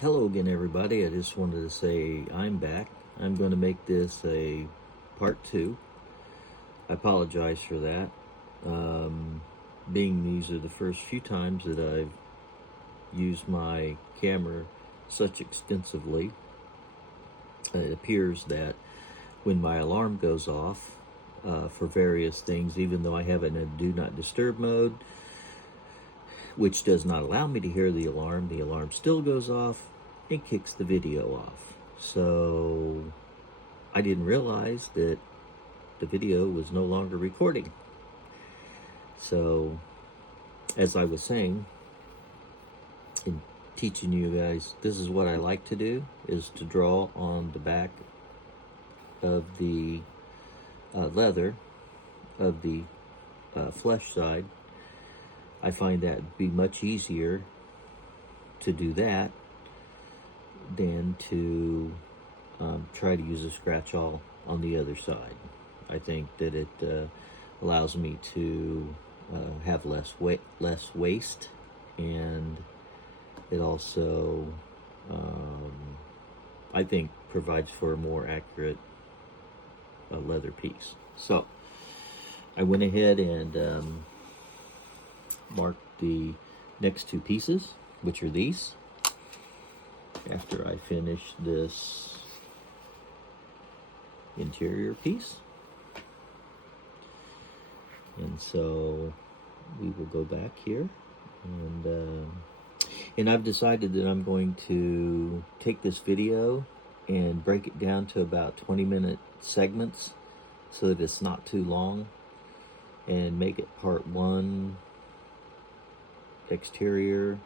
Hello again, everybody. I just wanted to say I'm back. I'm going to make this a part 2. I apologize for that. Being these are the first few times that I've used my camera such extensively, it appears that when my alarm goes off for various things, even though I have it in a do not disturb mode, which does not allow me to hear the alarm still goes off and kicks the video off. So I didn't realize that the video was no longer recording. So as I was saying, in teaching you guys, this is what I like to do, is to draw on the back of the leather of the flesh side. I find that would be much easier to do that than to try to use a scratch awl on the other side. I think that it allows me to have less waste, and it also I think provides for a more accurate leather piece. So I went ahead and marked the next 2 pieces, which are these, after I finish this interior piece. And so we will go back here, and I've decided that I'm going to take this video and break it down to about 20-minute segments so that it's not too long, and make it part 1 exterior,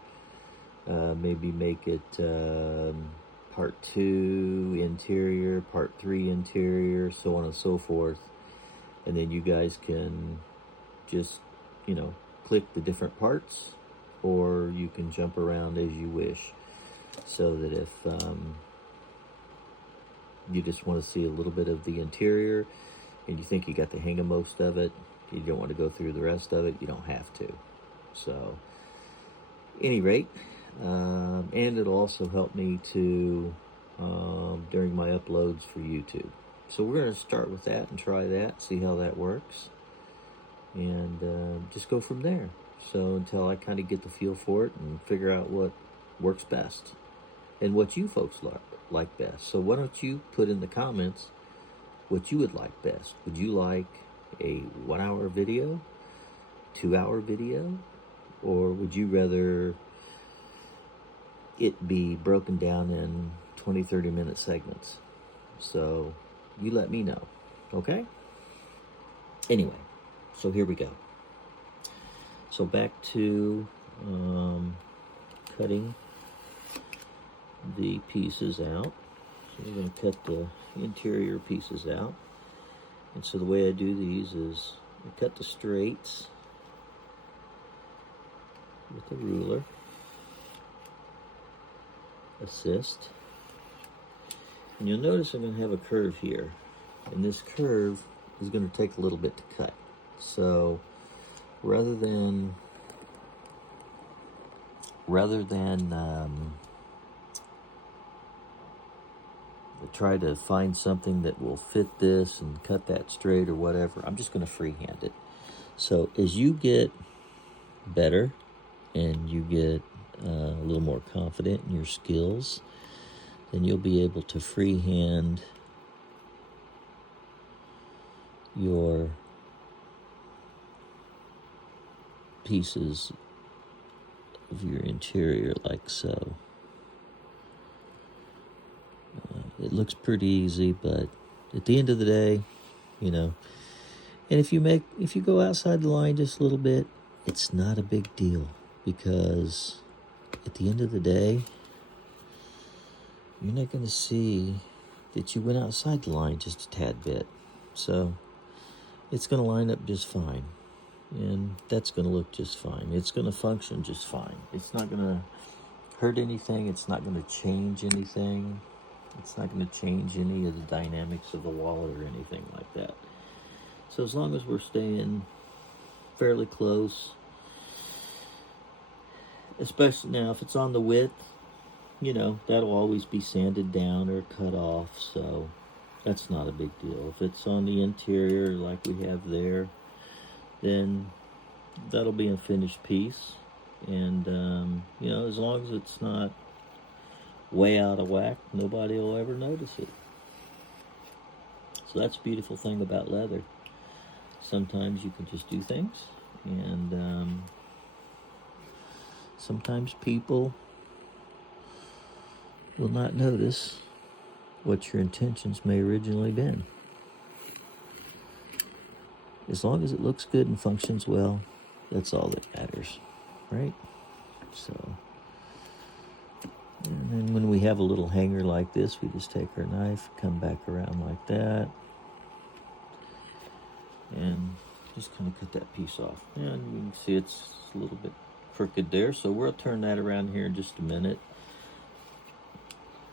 maybe make it part 2 interior, part 3 interior, so on and so forth. And then you guys can just, click the different parts, or you can jump around as you wish, so that if you just want to see a little bit of the interior and you think you got the hang of most of it, you don't want to go through the rest of it, you don't have to. So any rate, and it'll also help me to during my uploads for YouTube. So we're going to start with that and try that, see how that works, and just go from there. So until I kind of get the feel for it and figure out what works best and what you folks like best. So why don't you put in the comments what you would like best? Would you like a 1-hour video, 2-hour video, or would you rather it be broken down in 20-30 minute segments? So you let me know, okay? Anyway, so here we go. So back to cutting the pieces out. So we're going to cut the interior pieces out. And so the way I do these is I cut the straights with a ruler, assist, and you'll notice I'm going to have a curve here, and this curve is going to take a little bit to cut. So rather than try to find something that will fit this and cut that straight or whatever, I'm just going to freehand it. So as you get better and you get a little more confident in your skills, then you'll be able to freehand your pieces of your interior like so. It looks pretty easy, but at the end of the day, and if you go outside the line just a little bit, it's not a big deal, because at the end of the day, you're not going to see that you went outside the line just a tad bit. So it's going to line up just fine, and that's going to look just fine. It's going to function just fine. It's not going to hurt anything. It's not going to change anything. It's not going to change any of the dynamics of the wallet or anything like that. So as long as we're staying fairly close, especially now if it's on the width, you know, that'll always be sanded down or cut off, so that's not a big deal. If it's on the interior like we have there, then that'll be a finished piece. And, you know, as long as it's not way out of whack, nobody will ever notice it. So that's the beautiful thing about leather. Sometimes you can just do things, and sometimes people will not notice what your intentions may originally been. As long as it looks good and functions well, that's all that matters, right? So, and then when we have a little hanger like this, we just take our knife, come back around like that, and just kind of cut that piece off. And you can see it's a little bit crooked there, so we'll turn that around here in just a minute.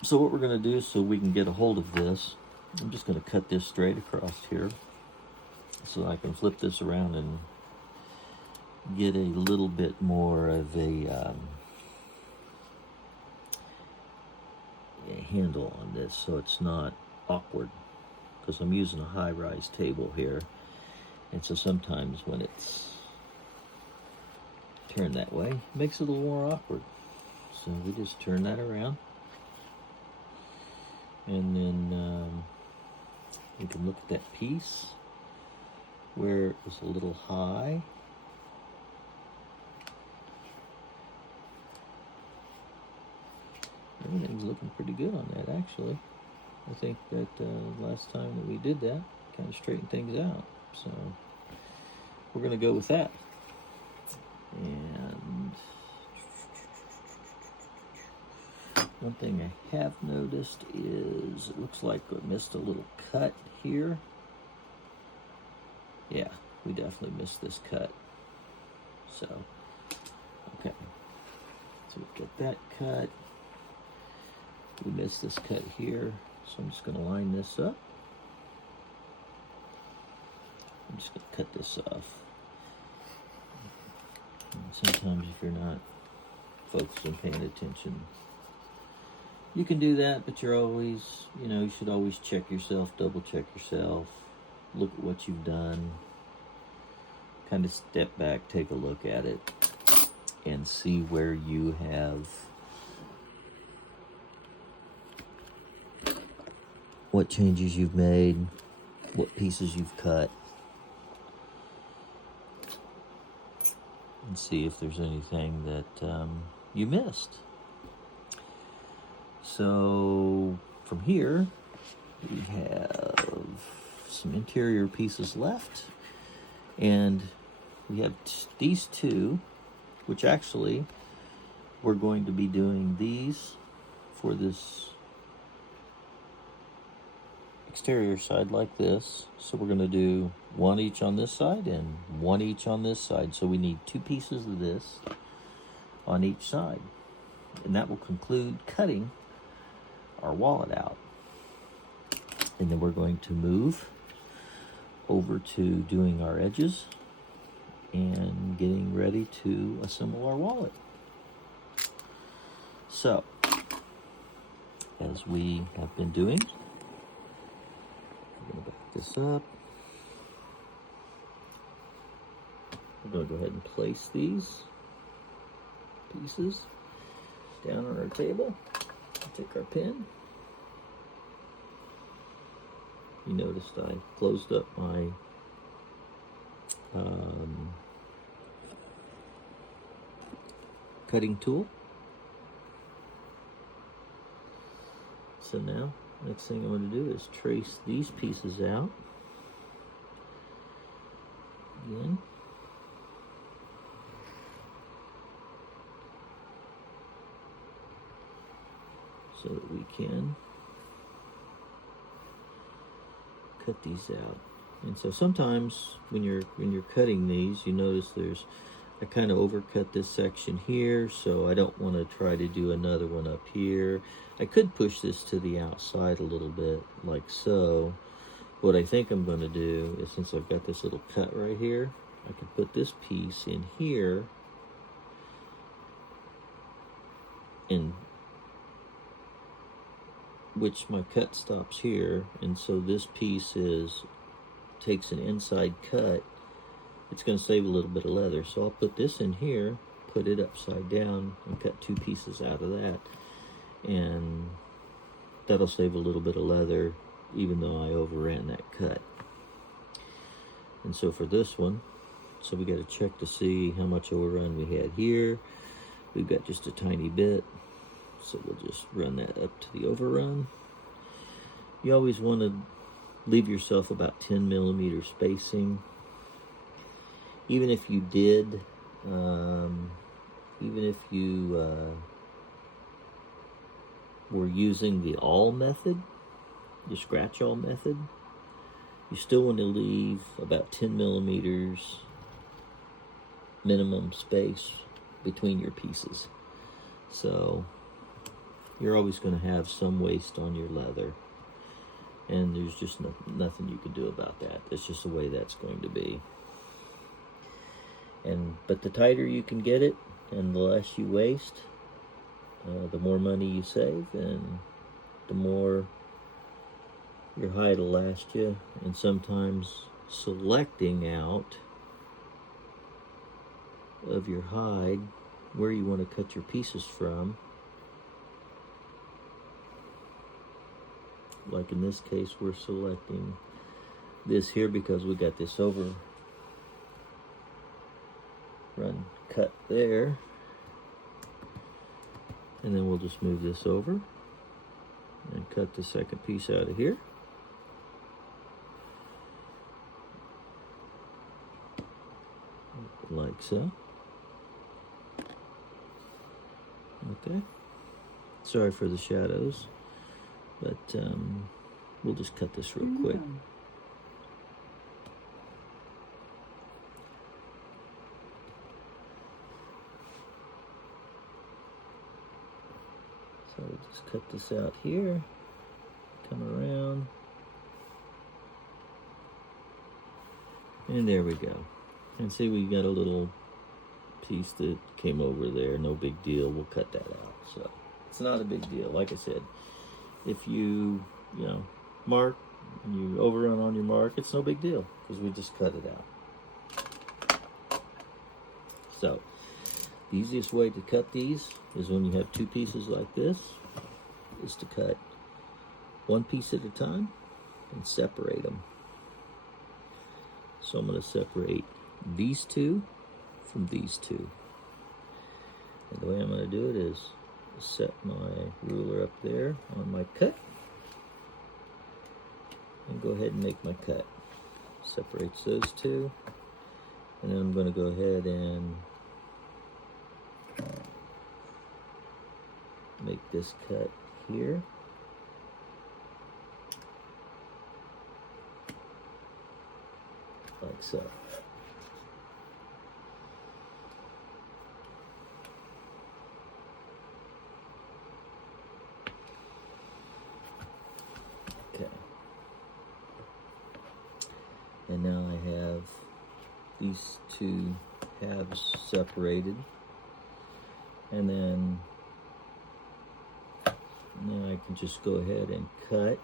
So what we're going to do, so we can get a hold of this, I'm just going to cut this straight across here so I can flip this around and get a little bit more of a handle on this, so it's not awkward, because I'm using a high-rise table here, and so sometimes when it's turned that way, it makes it a little more awkward. So we just turn that around, and then we can look at that piece where it was a little high. Everything's looking pretty good on that, actually. I think that last time that we did that, kind of straightened things out. So we're going to go with that. And one thing I have noticed is it looks like I missed a little cut here. Yeah, we definitely missed this cut. So, okay. So we get that cut. We missed this cut here, so I'm just going to line this up. I'm just going to cut this off. And sometimes if you're not focused on paying attention, you can do that, but you're always, you know, you should always check yourself, double check yourself, look at what you've done, kind of step back, take a look at it, and see where you have what changes you've made, what pieces you've cut, and see if there's anything that you missed. So from here, we have some interior pieces left, and we have these two, which actually we're going to be doing these for this exterior side like this. So we're going to do one each on this side and one each on this side. So we need two pieces of this on each side. And that will conclude cutting our wallet out. And then we're going to move over to doing our edges and getting ready to assemble our wallet. So, as we have been doing, I'm going to back this up. We're going to go ahead and place these pieces down on our table. Take our pin. You noticed I closed up my cutting tool. So now, next thing I'm going to do is trace these pieces out. Again. So that we can cut these out. And so sometimes when you're cutting these, you notice I kind of overcut this section here, so I don't want to try to do another one up here. I could push this to the outside a little bit, like so. What I think I'm going to do is, since I've got this little cut right here, I can put this piece in here and which my cut stops here, and so this piece takes an inside cut. It's going to save a little bit of leather, so I'll put this in here, put it upside down, and cut 2 pieces out of that, and that'll save a little bit of leather even though I overran that cut. And so for this one, so we got to check to see how much overrun we had here. We've got just a tiny bit, so we'll just run that up to the overrun. You always want to leave yourself about 10 millimeter spacing. Even if you did, even if you were using the awl method, the scratch awl method, you still want to leave about 10 millimeters minimum space between your pieces. So you're always going to have some waste on your leather, and there's just nothing you can do about that. It's just the way that's going to be. But the tighter you can get it and the less you waste, the more money you save, and the more your hide will last you. And sometimes selecting out of your hide where you want to cut your pieces from, like in this case we're selecting this here because we got this overrun cut there, and then we'll just move this over and cut the second piece out of here. Like so. Okay. Sorry for the shadows, but we'll just cut this real quick. So we'll just cut this out here, come around, and there we go. And see, we got a little piece that came over there, no big deal. We'll cut that out. So it's not a big deal. Like I said, if you mark and you overrun on your mark, it's no big deal because we just cut it out. So the easiest way to cut these is when you have 2 pieces like this, is to cut 1 piece at a time and separate them. So I'm going to separate these 2 from these 2. And the way I'm going to do it is set my ruler up there on my cut and go ahead and make my cut. Separates those 2, and then I'm going to go ahead and make this cut here. Like so. Okay. And now I have these 2 halves separated. And then now I can just go ahead and cut.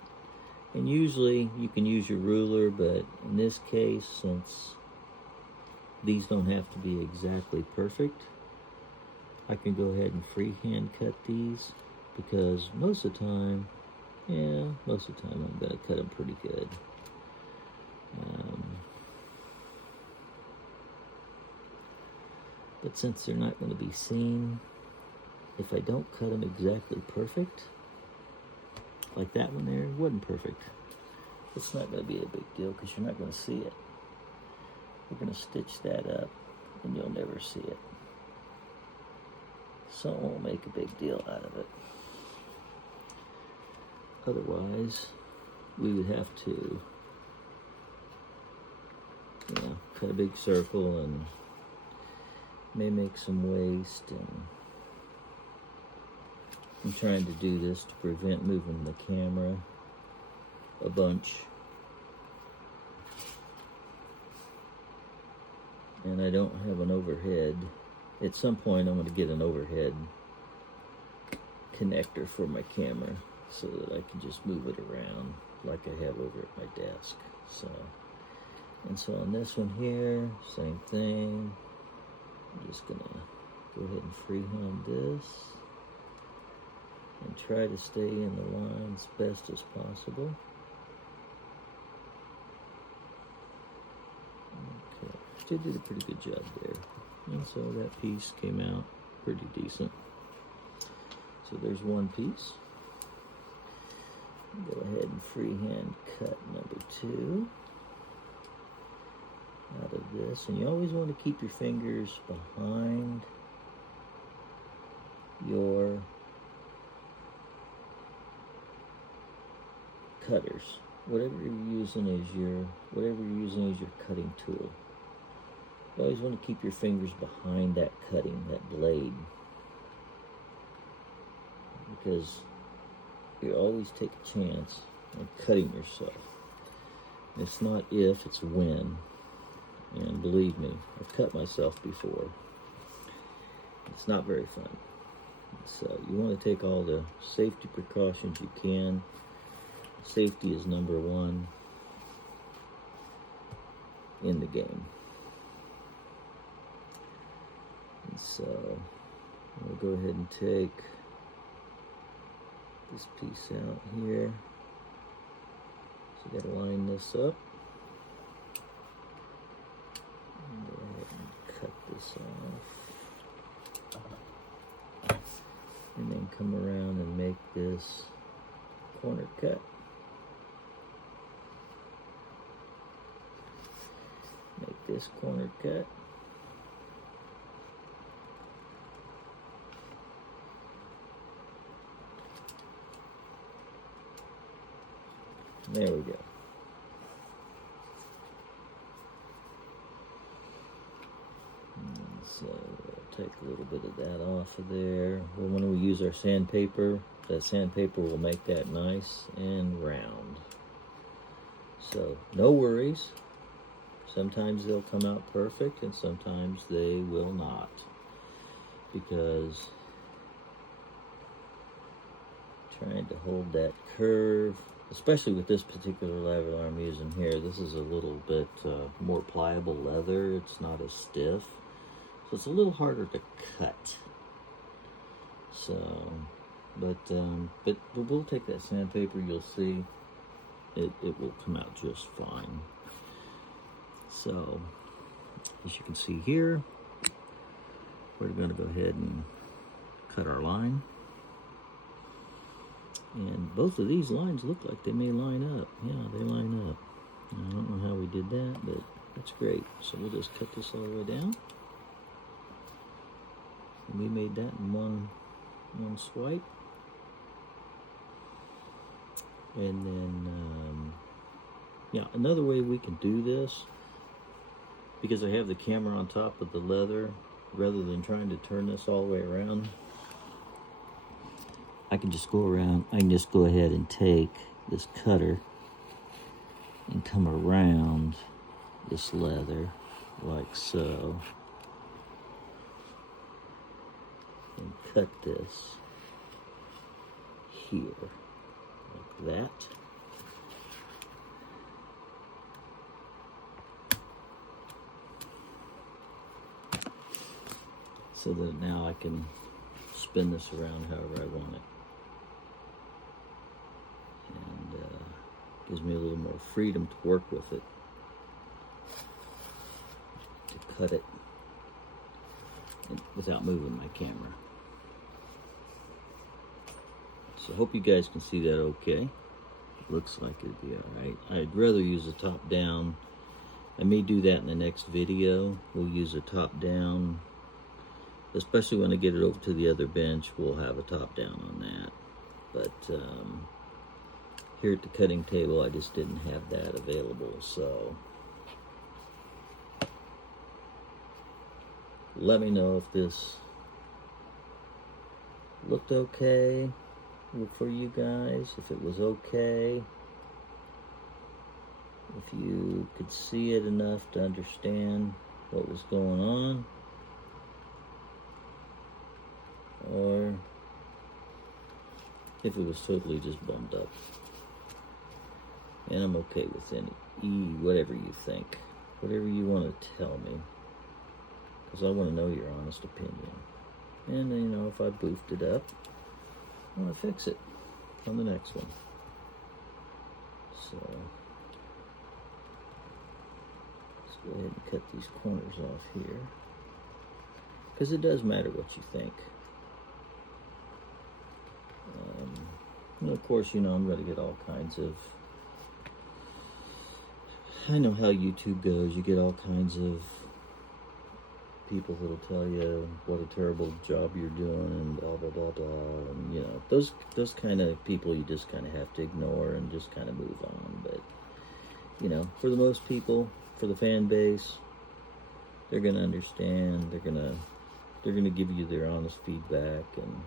And usually you can use your ruler, but in this case, since these don't have to be exactly perfect, I can go ahead and freehand cut these, because most of the time I'm going to cut them pretty good. But since they're not going to be seen, if I don't cut them exactly perfect, like that one there, wasn't perfect, it's not going to be a big deal because you're not going to see it. We're going to stitch that up and you'll never see it. So it won't make a big deal out of it. Otherwise, we would have to cut a big circle and may make some waste, and I'm trying to do this to prevent moving the camera a bunch. And I don't have an overhead. At some point I'm going to get an overhead connector for my camera, so that I can just move it around like I have over at my desk. So, and so on this one here, same thing. I'm just gonna go ahead and freehand this and try to stay in the lines best as possible. Okay, she did a pretty good job there. And so that piece came out pretty decent. So there's one piece. Go ahead and freehand cut number 2 out of this. And you always want to keep your fingers behind your cutters. Whatever you're using as your cutting tool. You always want to keep your fingers behind that cutting, that blade. Because you always take a chance of cutting yourself. It's not if, it's when. And believe me, I've cut myself before. It's not very fun. So you want to take all the safety precautions you can. Safety is number one in the game. And so we'll go ahead and take this piece out here. So you gotta line this up. And go ahead and cut this off. And then come around and make this corner cut. Make this corner cut. There we go. And so we'll take a little bit of that off of there. Well, when we use our sandpaper, that sandpaper will make that nice and round. So no worries. Sometimes they'll come out perfect and sometimes they will not. Because trying to hold that curve, especially with this particular leather I'm using here, this is a little bit more pliable leather. It's not as stiff, so it's a little harder to cut. So, but we'll take that sandpaper. You'll see it will come out just fine. So, as you can see here, we're going to go ahead and cut our line. And both of these lines look like they may line up. Yeah, they line up. I don't know how we did that, but that's great. So we'll just cut this all the way down. And we made that in one swipe. And then, yeah, another way we can do this, because I have the camera on top of the leather, rather than trying to turn this all the way around, I can just go ahead and take this cutter and come around this leather like so and cut this here like that. So that now I can spin this around however I want it. And gives me a little more freedom to work with it, to cut it without moving my camera. So I hope you guys can see that okay. Looks like it'd be alright. I'd rather use a top down. I may do that in the next video. We'll use a top down, especially when I get it over to the other bench. We'll have a top down on that. But here at the cutting table, I just didn't have that available. So let me know if this looked okay for you guys, if it was okay, if you could see it enough to understand what was going on, or if it was totally just bummed up. And I'm okay with whatever you think. Whatever you want to tell me. Because I want to know your honest opinion. And, you know, if I boofed it up, I want to fix it on the next one. So, let's go ahead and cut these corners off here. Because it does matter what you think. And of course, you know, I'm going to get all kinds of... I know how YouTube goes. You get all kinds of people that'll tell you what a terrible job you're doing and blah, blah, blah, blah. And, you know, those kind of people you just kind of have to ignore and just kind of move on. But, you know, for the most people, for the fan base, they're going to understand. They're going to give you their honest feedback, and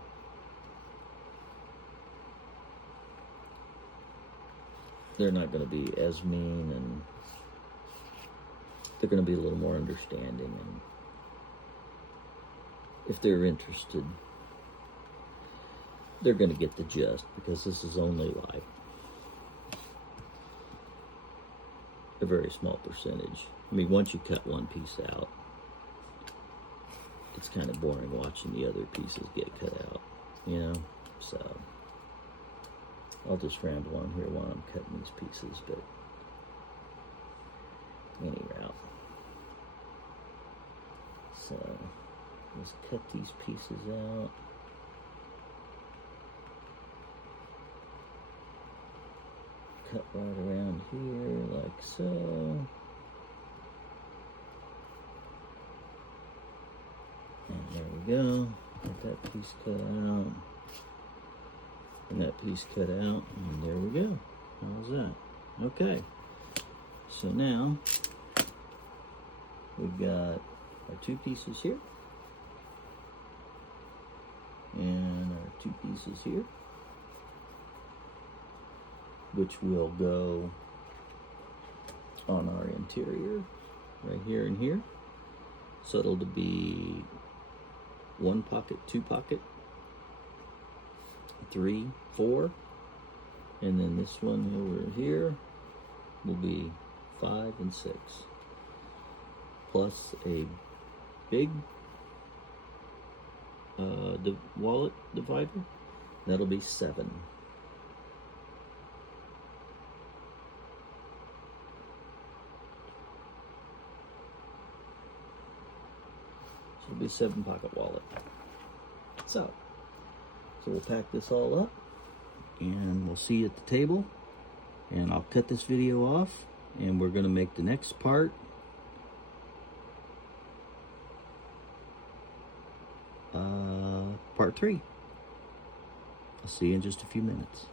they're not going to be as mean, and they're going to be a little more understanding. And if they're interested, they're going to get the gist, because this is only like a very small percentage. I mean, once you cut one piece out, it's kind of boring watching the other pieces get cut out, you know? So I'll just ramble on here while I'm cutting these pieces, but any route. So let's cut these pieces out. Cut right around here like so. And there we go. Get that piece cut out. And that piece cut out. And there we go. How's that? Okay. So now we've got our two pieces here. And our two pieces here. Which will go on our interior. Right here and here. So it'll be 1 pocket, 2 pocket, 3, 4, and then this one over here will be 5 and 6, plus a big wallet divider. That'll be 7. It'll be a 7 pocket wallet. So we'll pack this all up, and we'll see you at the table, and I'll cut this video off, and we're going to make the next part part 3. I'll see you in just a few minutes.